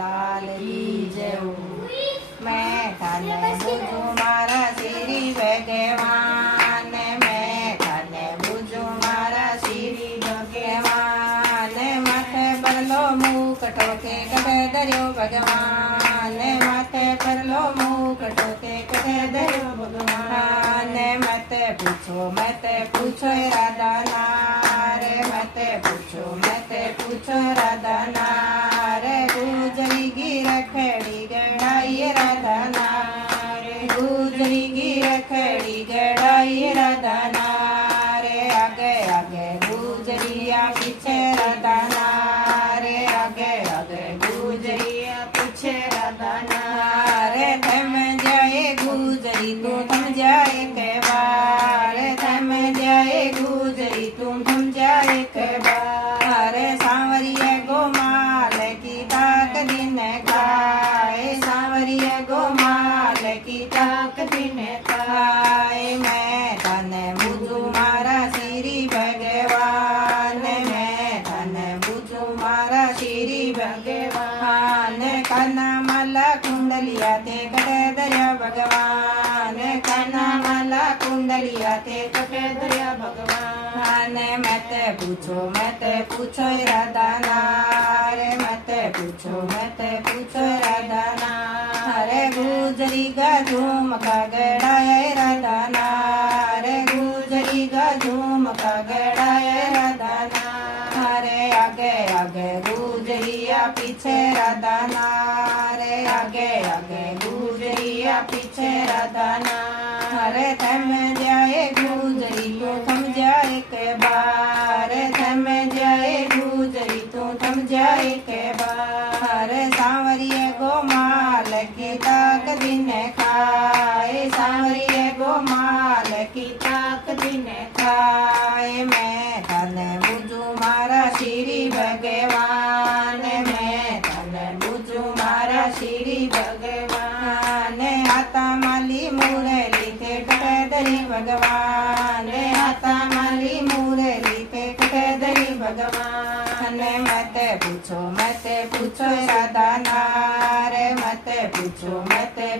લાલ કી જય હો मैं तने बुझू मारा श्री भगवान मैं तने बुझू मारा श्री भगवान माथे परलो मुकटो के कटे दरियो भगवान माथे परलो मुकटो के कटे दरियो भगवान मत पूछो राधा नारे मत पूछो राधा नारे गुजरी गी रखड़ी गड़ाई राधा नारे गुजरी गी रखड़ी गड़ाई राधा नारे आगे आगे गुजरिया पीछे राधा नारे आगे आगे गुजरिया पीछे राधा नारे थम जाए गुजरी तू थम जाए के बार थम जाए गुजरी तू थम जाए के बार सांवरिया गोमाल की ताक दिन खाए सांवरिया गोमाल की ताक दिन खाए मैं तने बुझू मारा श्री भगवान मैं तने बुझू मारा श्री भगवान काना माला कुंडलिया ते कटे दरिया भगवान काना माला कुंडलिया ते कटे दरिया भगवान मत पूछो राधा नारे मत पूछो राधा नारे गुजरी गा झुमका गड़ाए राधा नारे गुजरी गा झुमका गड़ाए राधा नारे आगे आगे गुजरिया पीछे राधा नारे आगे आगे गुजरिया पीछे राधा नारे थम जाए गुजरी तो थम जाए के बार थम जाए गुजरी तो थम जाए के बार सांवरिया गोमाल की ताक दिन खाए सांवरिया गोमाल की ताक दिन खाए मैं तने बुझू मारा श्री भगवान मैं तने बुझू मारा श्री भगवान हाथा माली मुरली ते कटे दरी भगवान हाथा माली मुरली ते कटे दरी भगवान मत पूछो राधा नारे मत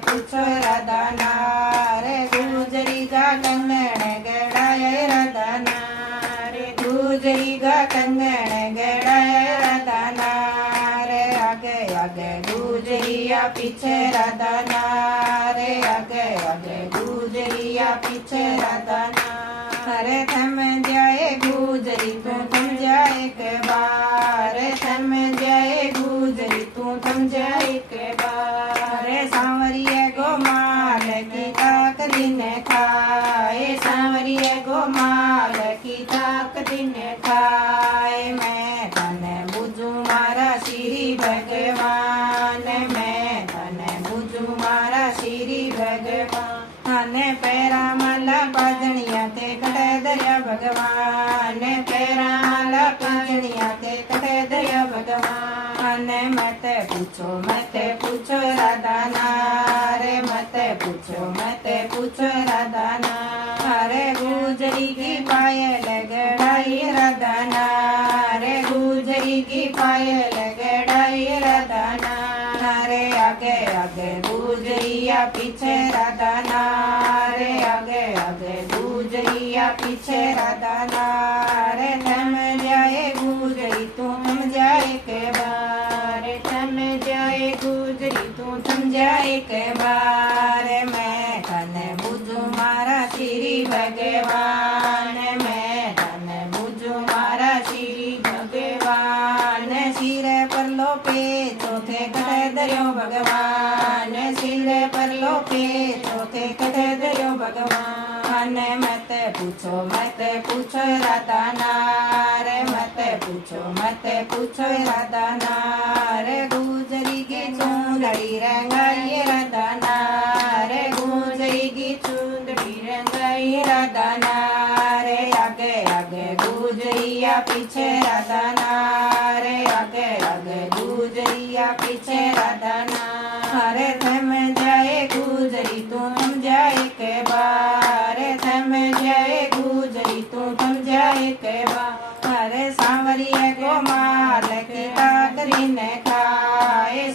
पूछो राधा नारे गुजरी गा कंगण गड़ाए राधा नारे गुजरी गा कंगण गड़ाए राधा नारे आगे आगे गुजरिया पीछे राधा नारे आगे आगे गुजरिया पीछे राधा नारे थम जाए गुजरी तू थम जाए के बार थम जाए गुजरी तू थम जाए के बार सांवरिया गोमाल की ताक दिन खाए सांवरिया गोमाल की ताक दिन खाए मैं तने बुझू मारा श्री भगवान मैं तने बुझू मारा श्री भगवान पैरा माला पाजणिया ते कटे दरिया भगवान पैरा माला पाजणिया ते कटे दरिया भगवान मत पूछो राधा नारे मत पूछो राधा नारे गुजरी की पायल गड़ाई राधा नारे गुजरी की पायल गड़ाई राधा नारे आगे आगे गुजरिया पीछे राधा नारे आगे आगे गुजरिया पीछे राधा नारे थम जाए गुजरी तू थम जाए के बार थम जाए गुजरी तू थम जाए के बार मैं तने बुझू मारा श्री भगवान मैं तने बुझू मारा श्री भगवान सिर पर लो पे चौथे कटे दरियो भगवान सिर पर लो पे चौथे कटे दरियो भगवान मत पूछो राधा नारे मत पूछो राधा नारे गुजरी की चूंदड़ी रंगाई राधा नारे गुजरी की चूंदड़ी रंगाई राधा नारे आगे आगे गुजरिया पीछे राधा नारे आगे आगे गुजरिया पीछे राधा नारे थम जाए गुजरी तू थम जाए के बार थम जाए गुजरी तू थम जाए के बार सांवरिया गोमाल की ताकरी ने खाए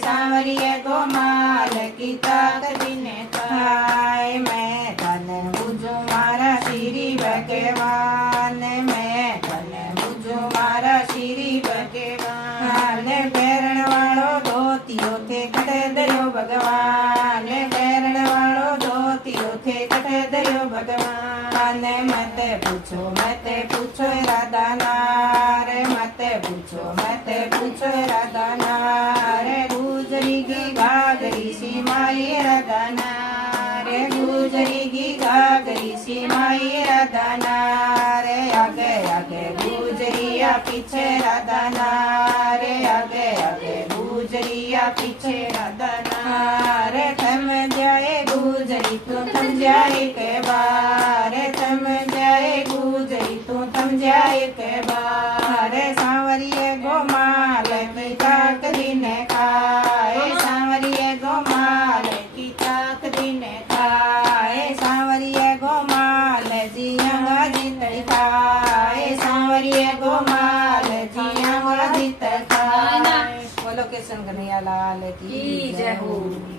ભગવાન પહેરણ વાળો ધોતિયો થે કઠે દયો ભગવાન મતે પૂછો રાધાના રે મતે પૂછો રાધાના રે ગુજરી ગી ગાગરી સીમાઈ રાધાના રે ગુજરી ગી ગાગરી સીમાઈ રાધાના રે આગે આગે ગુજરિયા પીછે રાધાના રે આગે આગે ગુજરિયા પીછે રાધાના રે થમ જાए ગુજરી તું થમ જાए કે બારે થમ જાए ગુજરી તું થમ જાए કે બારે સાવરીએ ગોમાલ કી તાકદીને ખાય સાવરીએ ગોમાલ કી તાકદીને ખાય સાવરીએ ગોમાલ જીયા જીત ખાય સાવરીએ ગોમાલ જીયા જીત ખાય બોલો कृष्ण कन्हैया लाल की जय हो।